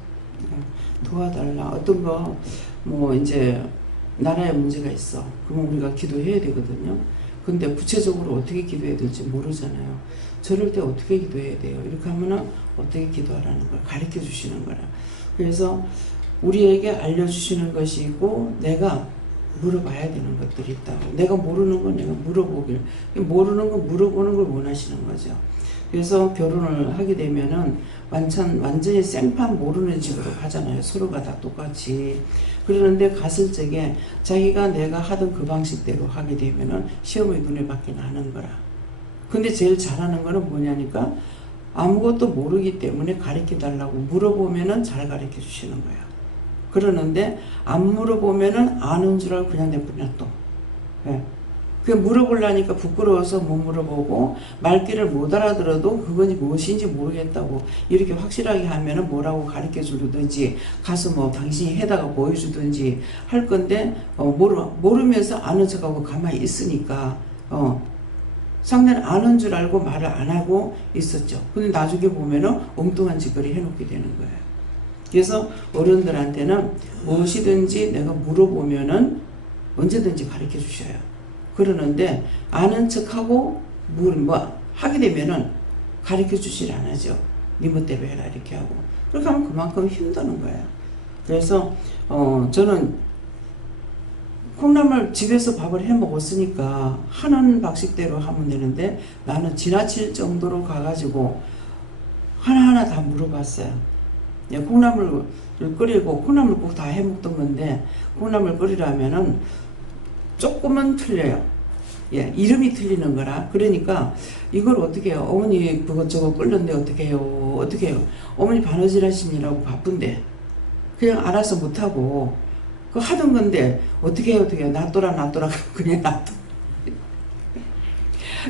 도와달라. 어떤 거 이제 나라에 문제가 있어. 그러면 우리가 기도해야 되거든요. 근데 구체적으로 어떻게 기도해야 될지 모르잖아요. 저럴 때 어떻게 기도해야 돼요? 이렇게 하면은 어떻게 기도하라는 걸 가르쳐 주시는 거라. 그래서 우리에게 알려주시는 것이 있고 내가 물어봐야 되는 것들이 있다고. 내가 모르는 건 내가 물어보길, 모르는 건 물어보는 걸 원하시는 거죠. 그래서 결혼을 하게 되면은 완전히 생판 모르는 집으로 가잖아요. 서로가 다 똑같이. 그러는데 갔을 적에 자기가 내가 하던 그 방식대로 하게 되면은 시험의 눈에 받게 나는 거라. 근데 제일 잘하는 거는 뭐냐니까 아무것도 모르기 때문에 가르쳐 달라고 물어보면은 잘 가르쳐 주시는 거야. 그러는데 안 물어보면은 아는 줄 알고 그냥 내버려 둬. 예. 그 물어보려니까 부끄러워서 못 물어보고 말귀를 못 알아들어도 그건지 무엇인지 모르겠다고 이렇게 확실하게 하면은 뭐라고 가르쳐 주든지 가서 당신이 해다가 보여주든지 할 건데 모르면서 아는 척하고 가만히 있으니까 상대는 아는 줄 알고 말을 안 하고 있었죠. 근데 나중에 보면은 엉뚱한 짓거리 해놓게 되는 거예요. 그래서 어른들한테는 무엇이든지 내가 물어보면은 언제든지 가르쳐 주셔요. 그러는데 아는 척하고 하게 되면은 가르쳐 주질 않아죠. 네 멋대로 해라 이렇게 하고 그렇게 하면 그만큼 힘드는 거예요. 그래서 저는 콩나물 집에서 밥을 해 먹었으니까 하는 방식대로 하면 되는데 나는 지나칠 정도로 가가지고 하나하나 다 물어봤어요. 콩나물을 끓이고 콩나물국 다 해 먹던 건데 콩나물 끓이라면은 조금은 틀려요. 이름이 틀리는 거라. 그러니까 이걸 어떻게 해요? 어머니 그것저것 끓는데 어떻게 해요? 어떻게 해요? 어머니 바느질 하시느라고 바쁜데 그냥 알아서 못하고 그 하던 건데 어떻게 해요? 놔둬라 그냥 놔둬.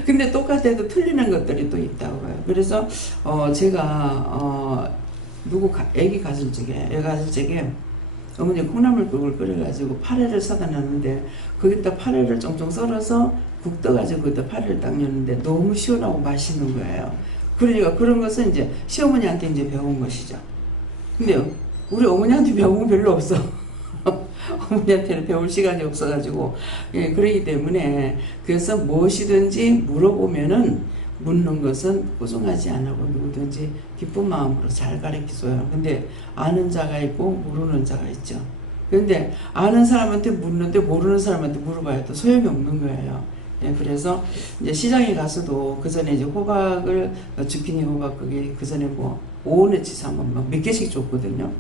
근데 똑같아도 틀리는 것들이 또 있다고요. 그래서 제가 애기 가질 적에 어머니 콩나물국을 끓여가지고 파래를 사다 놨는데 거기다 파래를 쫑쫑 썰어서 국 떠가지고 거기다 파래를 딱 넣었는데 너무 시원하고 맛있는 거예요. 그러니까 그런 것은 이제 시어머니한테 이제 배운 것이죠. 근데 우리 어머니한테 배운 건 별로 없어. 어머니한테는 배울 시간이 없어가지고. 예, 그러기 때문에 그래서 무엇이든지 물어보면은 묻는 것은 꾸중하지 않고 누구든지 기쁜 마음으로 잘 가르쳐줘요. 근데 아는 자가 있고 모르는 자가 있죠. 그런데 아는 사람한테 묻는데 모르는 사람한테 물어봐야 또 소용이 없는 거예요. 예, 그래서 이제 시장에 가서도 그 전에 이제 호박을 주키니 호박 그게 그 전에 뭐 5원어치 사면 몇 개씩 줬거든요.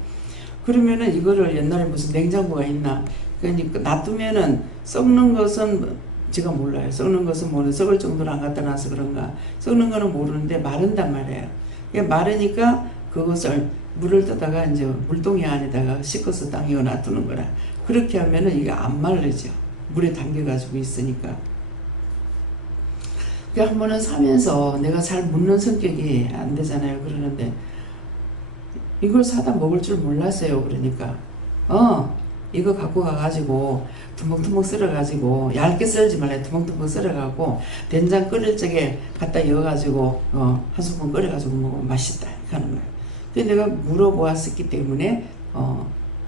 그러면은 이거를 옛날에 무슨 냉장고가 있나? 그러니까 놔두면은 썩는 것은 제가 몰라요. 썩는 것은 모르는 썩을 정도로 안 갖다 놔서 그런가. 썩는 거는 모르는데 마른단 말이에요. 마르니까 그것을 물을 떠다가 이제 물동이 안에다가 씻어서 땅에 놔두는 거라. 그렇게 하면은 이게 안 마르죠. 물에 담겨가지고 있으니까. 한 번은 사면서 내가 잘 묻는 성격이 안 되잖아요. 그러는데 이걸 사다 먹을 줄 몰랐어요. 그러니까 이거 갖고 가가지고 투먹투먹 썰어가지고 얇게 썰지 말아요. 투먹투먹 썰어가고 된장 끓일 적에 갖다 넣어가지고 한 스푼 끓여가지고 먹으면 맛있다 이렇게 하는 거예요. 근데 내가 물어보았었기 때문에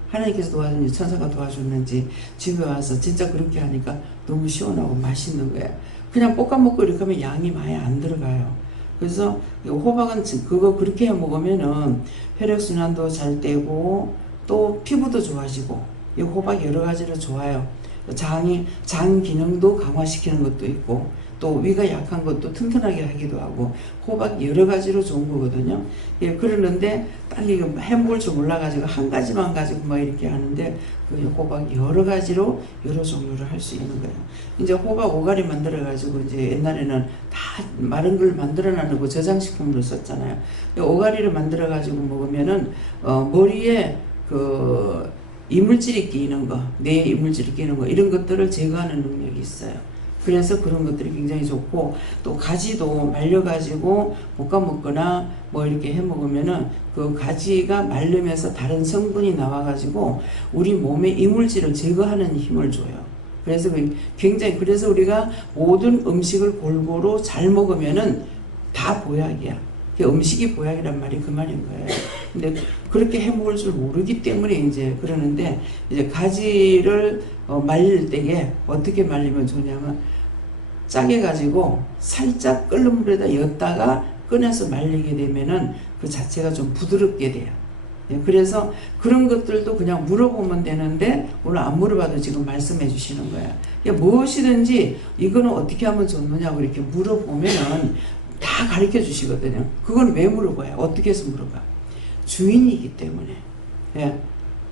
하나님께서 도와줬는지 천사가 도와줬는지 집에 와서 진짜 그렇게 하니까 너무 시원하고 맛있는 거예요. 그냥 볶아 먹고 이렇게 하면 양이 많이 안 들어가요. 그래서 호박은 그거 그렇게 해 먹으면은 혈액순환도 잘 되고 또 피부도 좋아지고 이 호박이 여러 가지로 좋아요. 장 기능도 강화시키는 것도 있고 또 위가 약한 것도 튼튼하게 하기도 하고 호박이 여러 가지로 좋은 거거든요. 예, 그러는데 딸이 해먹을 줄 몰라가지고 한 가지만 가지고 막 이렇게 하는데 그 호박 여러 가지로 여러 종류를 할 수 있는 거예요. 이제 호박 오가리 만들어가지고 이제 옛날에는 다 마른 걸 만들어 놔놓고 저장식품으로 썼잖아요. 오가리를 만들어가지고 먹으면은 머리에 그 이물질이 끼이는 거, 뇌에 이물질이 끼이는 거 이런 것들을 제거하는 능력이 있어요. 그래서 그런 것들이 굉장히 좋고 또 가지도 말려가지고 볶아 먹거나 뭐 이렇게 해 먹으면은 그 가지가 말르면서 다른 성분이 나와가지고 우리 몸의 이물질을 제거하는 힘을 줘요. 그래서 굉장히 그래서 우리가 모든 음식을 골고루 잘 먹으면은 다 보약이야. 음식이 보약이란 말이 그 말인 거예요. 근데 그렇게 해 먹을 줄 모르기 때문에 이제 그러는데 이제 가지를 말릴 때에 어떻게 말리면 좋냐면 짜게 가지고 살짝 끓는 물에다 엿다가 꺼내서 말리게 되면은 그 자체가 좀 부드럽게 돼요. 그래서 그런 것들도 그냥 물어보면 되는데 오늘 안 물어봐도 지금 말씀해 주시는 거예요. 무엇이든지 이거는 어떻게 하면 좋느냐고 이렇게 물어보면은 다 가르쳐 주시거든요. 그건 왜 물어봐요? 어떻게 해서 물어봐? 주인이기 때문에. 예.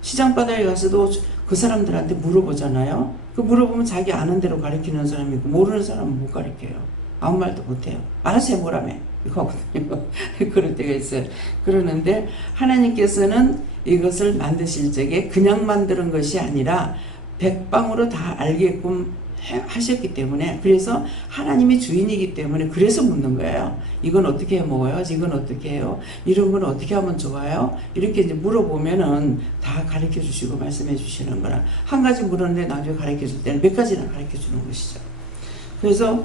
시장 바닥에 가서도 그 사람들한테 물어보잖아요. 그 물어보면 자기 아는 대로 가르치는 사람이 있고 모르는 사람은 못 가르쳐요. 아무 말도 못해요. 알아서 해보라며. 이거 하거든요. 그럴 때가 있어요. 그러는데 하나님께서는 이것을 만드실 적에 그냥 만드는 것이 아니라 백방으로 다 알게끔 하셨기 때문에 그래서 하나님이 주인이기 때문에 그래서 묻는 거예요. 이건 어떻게 해 먹어요? 이건 어떻게 해요? 이런 건 어떻게 하면 좋아요? 이렇게 이제 물어보면은 다 가르쳐 주시고 말씀해 주시는 거라. 한 가지 물었는데 나중에 가르쳐 줄 때는 몇 가지나 가르쳐 주는 것이죠. 그래서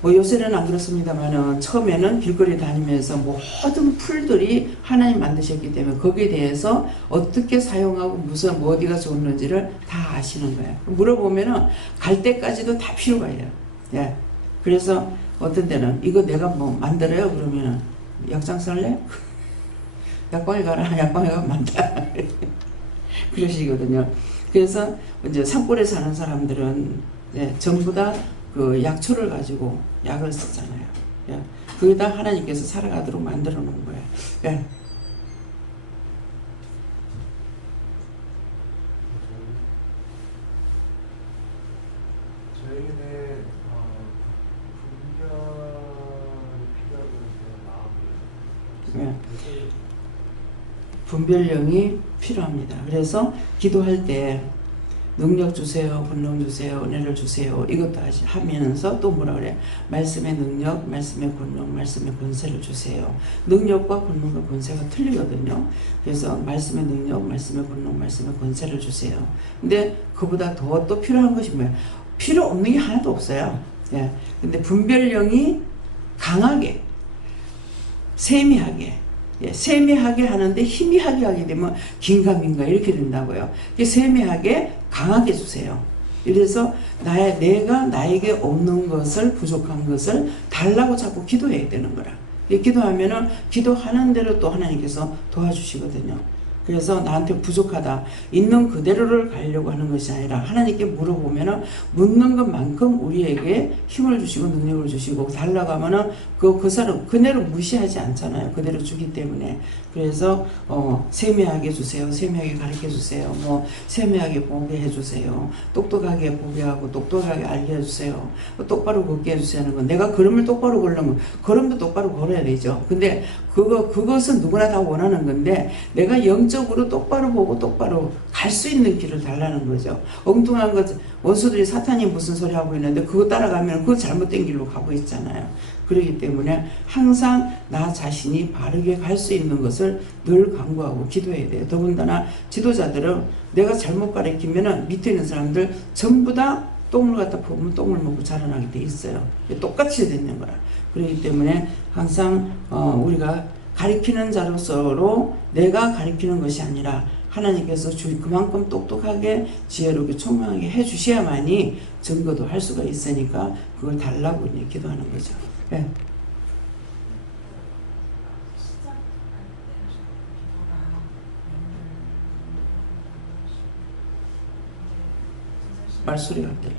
뭐 요새는 안 그렇습니다만은 처음에는 길거리 다니면서 모든 풀들이 하나님 만드셨기 때문에 거기에 대해서 어떻게 사용하고 무슨 뭐 어디가 좋은지를 다 아시는 거예요. 물어보면은 갈 때까지도 다 필요가 해요. 예. 그래서 어떤 때는 이거 내가 뭐 만들어요 그러면은 약장 쓸래? 약방에 가라. 약방에 가면 만다. 그러시거든요. 그래서 이제 산골에 사는 사람들은 예, 전부 다 그 약초를 가지고 약을 쓰잖아요. 예. 거기다 하나님께서 살아가도록 만들어 놓은 거예요. 예. 저에게는 분별이 필요하고 분별력이 필요합니다. 그래서 기도할 때 능력 주세요, 권능 주세요, 은혜를 주세요. 이것도 하면서 또 뭐라 그래? 말씀의 능력, 말씀의 권능, 말씀의 권세를 주세요. 능력과 권능과 권세가 틀리거든요. 그래서 말씀의 능력, 말씀의 권능, 말씀의 권세를 주세요. 근데 그보다 더 또 필요한 것이 뭐예요? 필요 없는 게 하나도 없어요. 예. 근데 분별력이 강하게, 세미하게, 예, 세미하게 하는데 희미하게 하게 되면 긴가민가 이렇게 된다고요. 세미하게 강하게 주세요. 이래서 내가 나에게 없는 것을, 부족한 것을 달라고 자꾸 기도해야 되는 거라. 기도하면은 기도하는 대로 또 하나님께서 도와주시거든요. 그래서 나한테 부족하다, 있는 그대로를 가려고 하는 것이 아니라 하나님께 물어보면은 묻는 것만큼 우리에게 힘을 주시고 능력을 주시고 달라고 하면은 그 사람 그대로 무시하지 않잖아요. 그대로 주기 때문에. 그래서 세미하게 주세요, 세미하게 가르쳐 주세요, 뭐 세미하게 보게 해주세요, 똑똑하게 보게 하고 똑똑하게 알게 해주세요, 똑바로 걷게 해주세요 하는 건, 내가 걸음을 똑바로 걸으면 걸음도 똑바로 걸어야 되죠. 근데 그것은 누구나 다 원하는 건데 내가 영적으로 똑바로 보고 똑바로 갈 수 있는 길을 달라는 거죠. 엉뚱한 것, 원수들이 사탄이 무슨 소리 하고 있는데 그거 따라가면 그거 잘못된 길로 가고 있잖아요. 그렇기 때문에 항상 나 자신이 바르게 갈 수 있는 것을 늘 강구하고 기도해야 돼요. 더군다나 지도자들은 내가 잘못 가르치면 밑에 있는 사람들 전부 다 똥을 갖다 퍼보면 똥을 먹고 자라나게 돼 있어요. 똑같이 되는 거라. 그렇기 때문에 항상 우리가 가르치는 자로서로 내가 가르치는 것이 아니라 하나님께서 그만큼 똑똑하게 지혜롭게 총명하게 해주셔야만이 증거도 할 수가 있으니까 그걸 달라고 기도하는 거죠. 네. 말소리가 안 들려.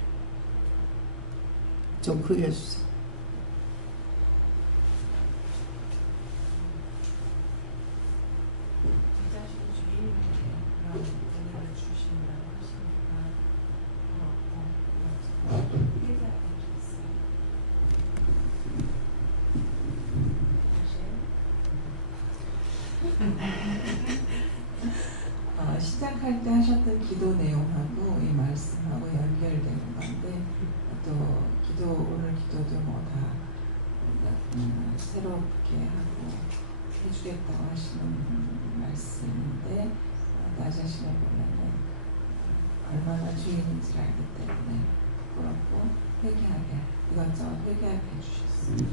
좀 크게 해주세요. 시작할 때 하셨던 기도 내용하고 이 말씀하고 연결되는 건데 또 오늘 기도도 뭐 다 새롭게 하고 해주겠다고 하시는 말씀인데 나 자신을 보면은 얼마나 주인인지를 알기 때문에 부끄럽고 회개하게 이것저것 회개하게 해주셨어요.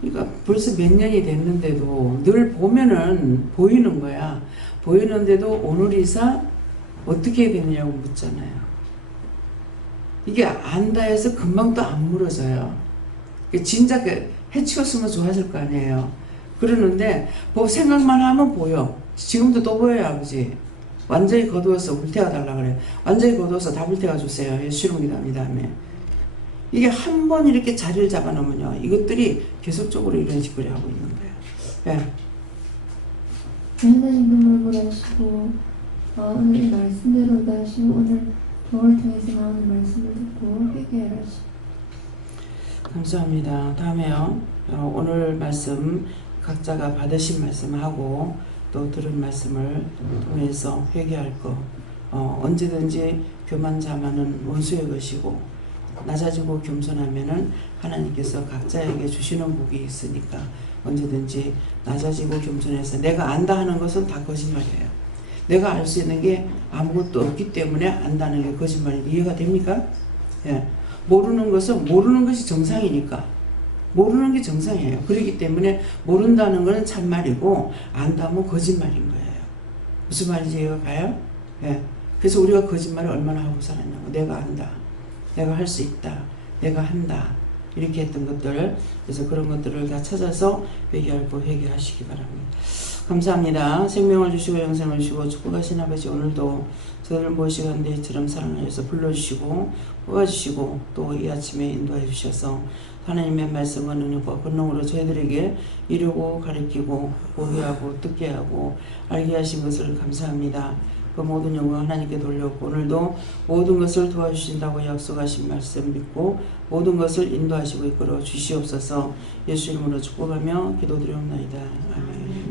그러니까 벌써 몇 년이 됐는데도 늘 보면은 보이는 거야. 보이는데도 오늘이사 어떻게 됐냐고 묻잖아요. 이게 안다 해서 금방 또 안 물어져요. 진작 해치웠으면 좋았을 거 아니에요. 그러는데 생각만 하면 보여. 지금도 또 보여요, 아버지. 완전히 거두어서 불태워 달라 그래. 완전히 거두어서 다 불태워 주세요. 예수님 기도합니다. 이게 한 번 이렇게 자리를 잡아놓으면요, 이것들이 계속적으로 이런 짓거리 하고 있는 거예요. 네. 하나님 눈물 보라시고 오늘 말씀대로 하시고 오늘 병을 통해서 나오는 말씀을 듣고 회개하시고 감사합니다. 다음에요. 오늘 말씀 각자가 받으신 말씀하고 또 들은 말씀을 통해서 회개할 거. 언제든지 교만자만은 원수의 것이고 낮아지고 겸손하면은 하나님께서 각자에게 주시는 복이 있으니까 언제든지 낮아지고 겸손해서 내가 안다 하는 것은 다 거짓말이에요. 내가 알 수 있는 게 아무것도 없기 때문에 안다는 게 거짓말인데 이해가 됩니까? 예. 모르는 것이 정상이니까. 모르는 게 정상이에요. 그렇기 때문에 모른다는 것은 참말이고 안다면 거짓말인 거예요. 무슨 말인지 이해가 가요? 예. 그래서 우리가 거짓말을 얼마나 하고 살았냐고. 내가 안다. 내가 할 수 있다. 내가 한다. 이렇게 했던 것들, 그래서 그런 것들을 다 찾아서 회개하고 회개하시기 바랍니다. 감사합니다. 생명을 주시고 영생을 주시고 축복하신 아버지, 오늘도 저를 무엇이간데 이처럼 사랑하셔서 불러주시고 뽑아주시고 또 이 아침에 인도해 주셔서 하나님의 말씀과 능력과 권능으로 저희들에게 이루고 가르치고 보게 하고 듣게 하고 알게 하신 것을 감사합니다. 그 모든 영광 하나님께 돌렸고 오늘도 모든 것을 도와주신다고 약속하신 말씀 믿고 모든 것을 인도하시고 이끌어 주시옵소서. 예수 이름으로 축복하며 기도드리옵나이다. 아멘.